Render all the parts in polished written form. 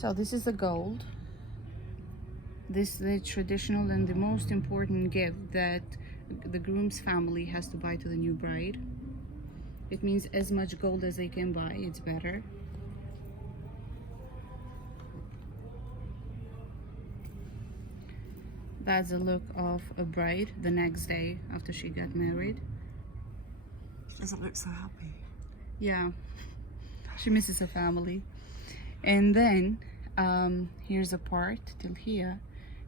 So this is the gold. This is the traditional and the most important gift that the groom's family has to buy to the new bride. It means as much gold as they can buy, it's better. That's a look of a bride the next day after she got married. She doesn't look so happy. Yeah, she misses her family. And then here's a part till here.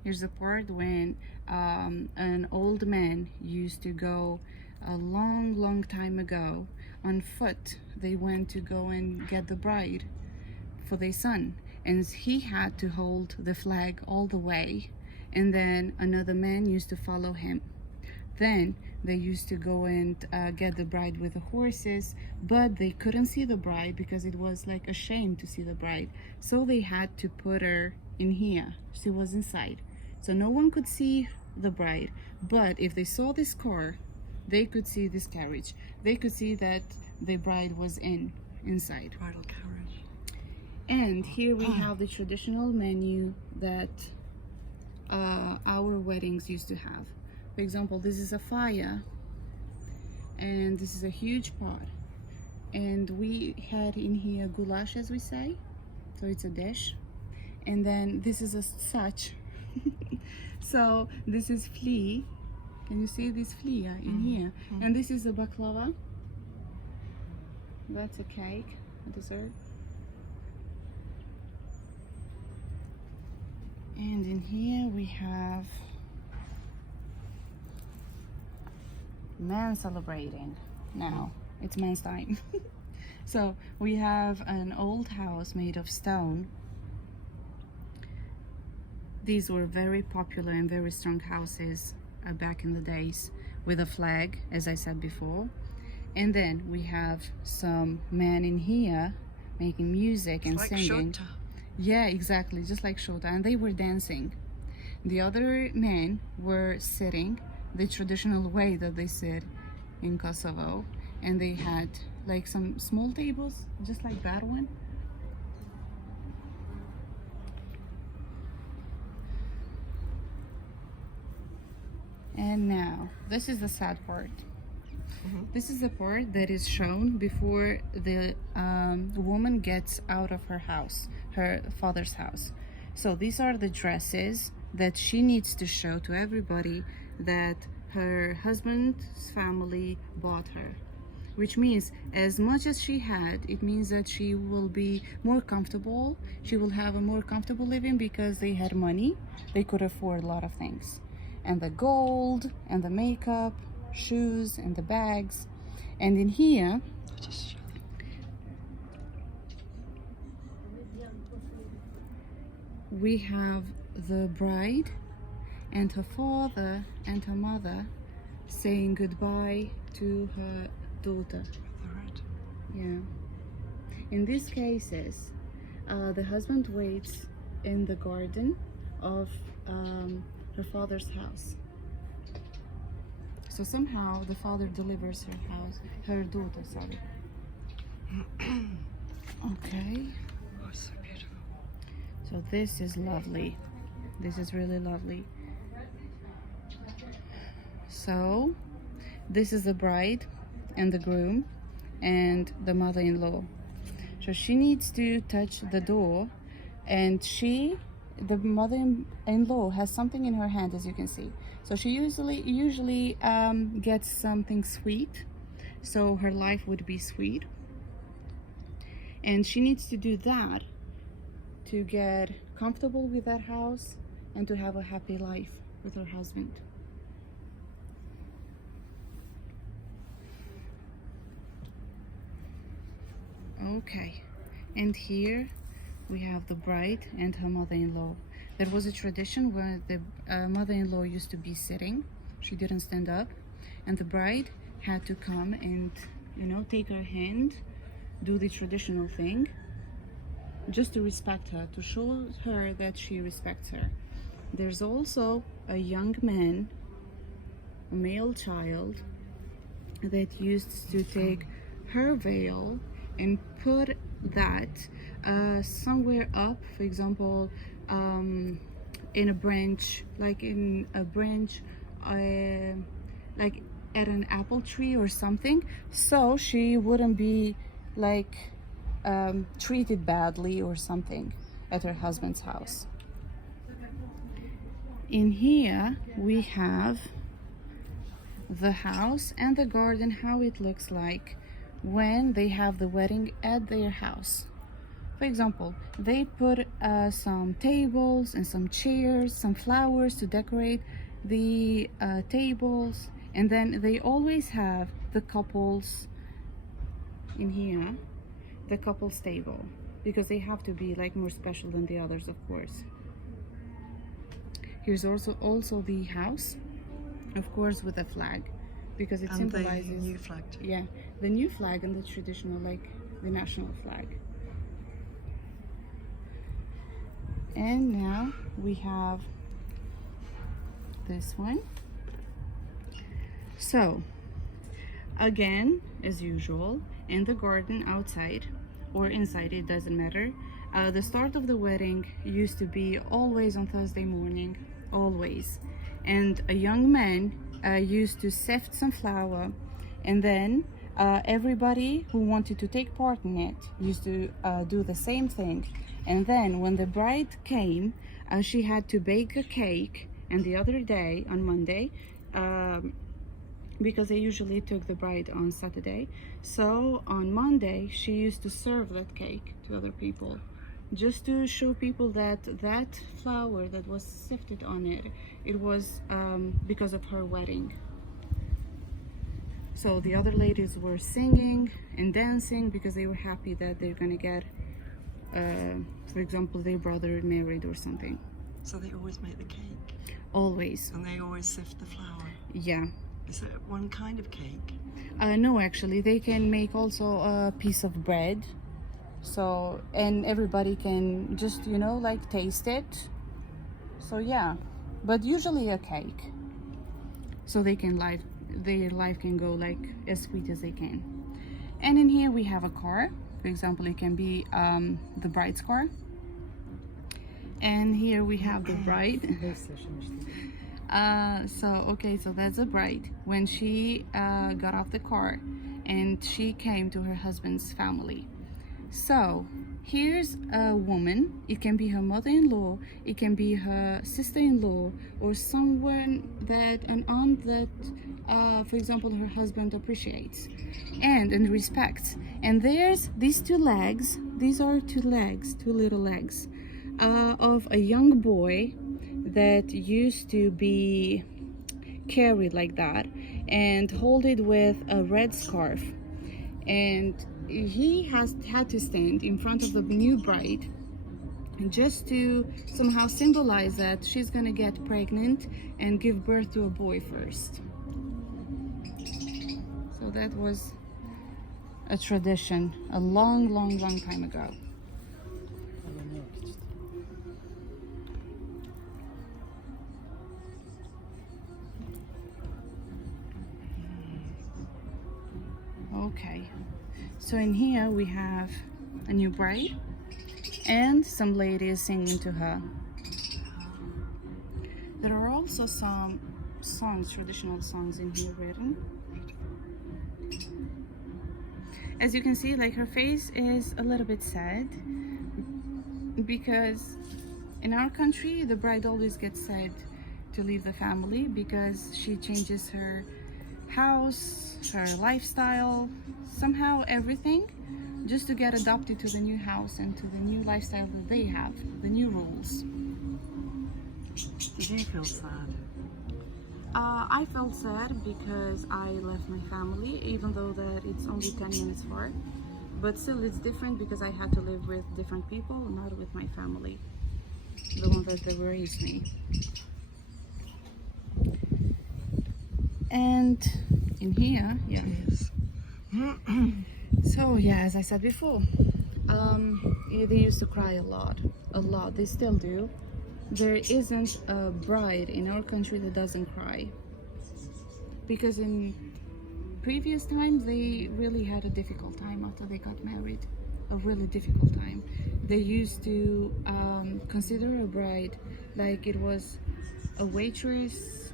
Here's a part when an old man used to go a long time ago on foot. They went to go and get the bride for their son, and he had to hold the flag all the way, and then another man used to follow him. Then they used to go and get the bride with the horses, but they couldn't see the bride because it was like a shame to see the bride. So they had to put her in here. She was inside. So no one could see the bride. But if they saw this car, they could see this carriage. They could see that the bride was inside. Bridal carriage. And here we have the traditional menu that our weddings used to have. For example, this is a fire, and this is a huge pot, and we had in here goulash, as we say, so it's a dish. And then this is a such so this is flea. Can you see this flea in here? And this is a baklava. That's a cake, a dessert. And in here we have men celebrating. Now it's men's time. So we have an old house made of stone. These were very popular and very strong houses back in the days, with a flag, as I said before. And then we have some men in here making music and like singing. Shota. Yeah, exactly, just like Shota, and they were dancing. The other men were sitting the traditional way that they sit in Kosovo, and they had like some small tables just like that one. And now this is the sad part. This is the part that is shown before the woman gets out of her house, her father's house. So these are the dresses that she needs to show to everybody that her husband's family bought her, which means as much as she had, it means that she will be more comfortable. She will have a more comfortable living because they had money. They could afford a lot of things, and the gold and the makeup, shoes and the bags. And in here we have the bride and her father and her mother saying goodbye to her daughter. Yeah. In these cases, the husband waits in the garden of her father's house. So somehow the father delivers her daughter, sorry. Okay. Oh, so beautiful. So this is lovely. This is really lovely. So this is the bride and the groom and the mother-in-law. So she needs to touch the door, and the mother-in-law has something in her hand, as you can see. So she usually gets something sweet, so her life would be sweet, and she needs to do that to get comfortable with that house and to have a happy life with her husband. Okay, and here we have the bride and her mother-in-law. There was a tradition where the mother-in-law used to be sitting. She didn't stand up, and the bride had to come and, take her hand, do the traditional thing, just to respect her, to show her that she respects her. There's also a young man, a male child, that used to take her veil and put that somewhere up, for example, in a branch, like in a branch, like at an apple tree or something, so she wouldn't be like treated badly or something at her husband's house. In here we have the house and the garden, how it looks like when they have the wedding at their house. For example, they put some tables and some chairs, some flowers to decorate the tables, and then they always have the couples in here, the couples table, because they have to be like more special than the others, of course. Here's also the house, of course, with a flag, because it And symbolizes the new flag too. yeah, the new flag and the traditional, like the national flag. And now we have this one. So again, as usual, in the garden outside or inside, it doesn't matter. The start of the wedding used to be always on Thursday morning, always. And a young man used to sift some flour, and then everybody who wanted to take part in it used to do the same thing. And then when the bride came, she had to bake a cake, and the other day, on Monday, because they usually took the bride on Saturday, so on Monday she used to serve that cake to other people, just to show people that that flour that was sifted on it, it was because of her wedding. So the other ladies were singing and dancing because they were happy that they're gonna get, for example, their brother married or something. So they always make the cake, Always. and they always sift the flour. Yeah. Is it one kind of cake? No, actually, they can make also a piece of bread. So, and everybody can just, you know, like taste it. So yeah, but usually a cake. So they can their life can go like as sweet as they can. And in here we have a car. For example, it can be the bride's car. And here we have the bride. So that's a bride when she got off the car and she came to her husband's family. So here's a woman. It can be her mother-in-law, it can be her sister-in-law, or someone an aunt that for example, her husband appreciates and respects. And there's these two legs. These are two little legs of a young boy that used to be carried like that and hold it with a red scarf. And he had to stand in front of the new bride just to somehow symbolize that she's gonna get pregnant and give birth to a boy first. So that was a tradition a long time ago. Okay, so in here we have a new bride and some ladies singing to her. There are also some songs, traditional songs in here written. As you can see, like her face is a little bit sad because in our country the bride always gets sad to leave the family because she changes her house, her lifestyle, somehow everything, just to get adopted to the new house and to the new lifestyle that they have, the new rules. Did you feel sad? I felt sad because I left my family, even though that it's only 10 minutes far. But still, it's different because I had to live with different people, not with my family, the one that they raised me. And in here, yeah. Yes. So yeah, as I said before, they used to cry a lot. They still do. There isn't a bride in our country that doesn't cry, because in previous times they really had a difficult time after they got married, a really difficult time. they used to consider a bride like it was a waitress,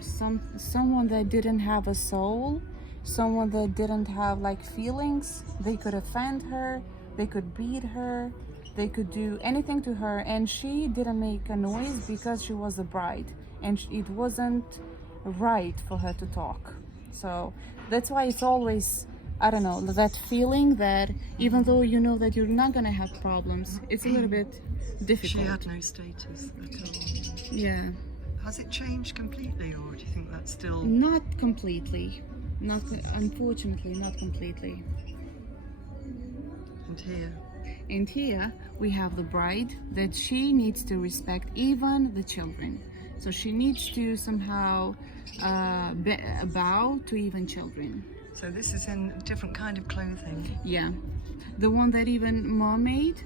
someone that didn't have a soul, someone that didn't have like feelings. They could offend her, they could beat her, they could do anything to her, and she didn't make a noise because she was a bride, and it wasn't right for her to talk. So that's why it's always, I don't know, that feeling that even though you know that you're not gonna have problems, it's a little bit difficult. She had no status at all. Yeah. Has it changed completely, or do you think that's still... Not completely. Not, unfortunately, not completely. And here? And here we have the bride that she needs to respect even the children. So she needs to somehow bow to even children. So this is in a different kind of clothing. Yeah. The one that even Mom made,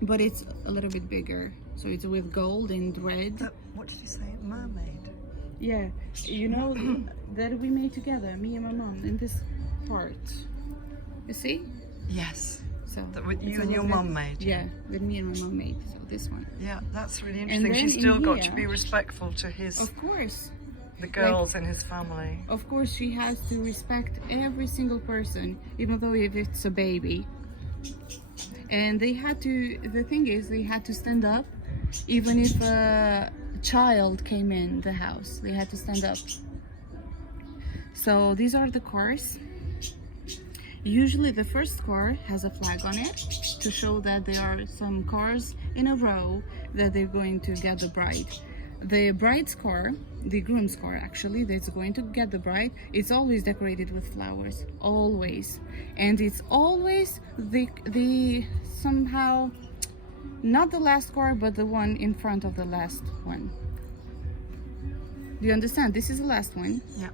but it's a little bit bigger. So it's with gold and red. What did you say? Mermaid? Yeah. You know that we made together, me and my mom, in this part. You see? Yes. So That what you it's a and your little mum bit- made? Yeah, that me and my mom made. So this one. Yeah, that's really And interesting. then She's still in got to here- be respectful to his, Of course. the girls in his family. Of course, she has to respect every single person, even though if it's a baby. And they had to, the thing is, they had to stand up, even if a child came in the house, they had to stand up. So these are the cars. Usually the first car has a flag on it to show that there are some cars in a row that they're going to get the bride. The bride's car, the groom's car actually, that's going to get the bride, it's always decorated with flowers, always. And it's always the somehow, not the last car, but the one in front of the last one. Do you understand? This is the last one. Yeah.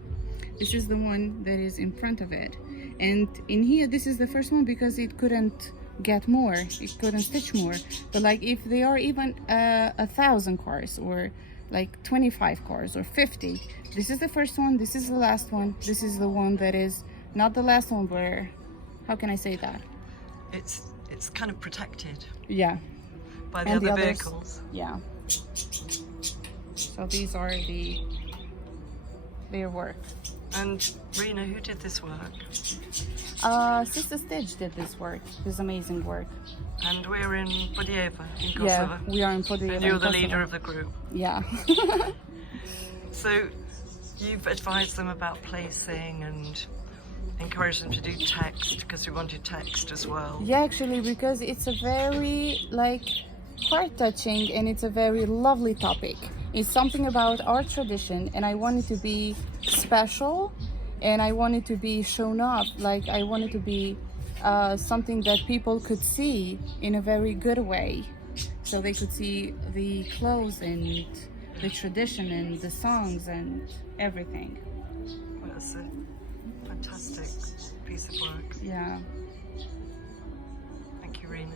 This is the one that is in front of it. And in here, this is the first one because it couldn't get more, it couldn't stitch more. But like if they are even 1,000 cars or like 25 cars or 50, this is the first one, this is the last one, this is the one that is not the last one, where, how can I say that? It's kind of protected Yeah. by the And other the others- vehicles. Yeah. So these are their work. And Rena, who did this work? Sister Stitch did this work, this amazing work. And we're in Budjeva, in Kosovo. Yeah, we are in Podijeva. And you're in the Kosovo. leader of the group. Yeah. So you've advised them about placing and encouraged them to do text, because we wanted text as well. Yeah, actually, because it's a very like heart-touching and it's a very lovely topic. It's something about our tradition, and I want it to be special, and I want it to be shown up. Like I want it to be something that people could see in a very good way, so they could see the clothes and the tradition and the songs and everything. Well, it's a fantastic piece of work. Yeah. Thank you, Rena.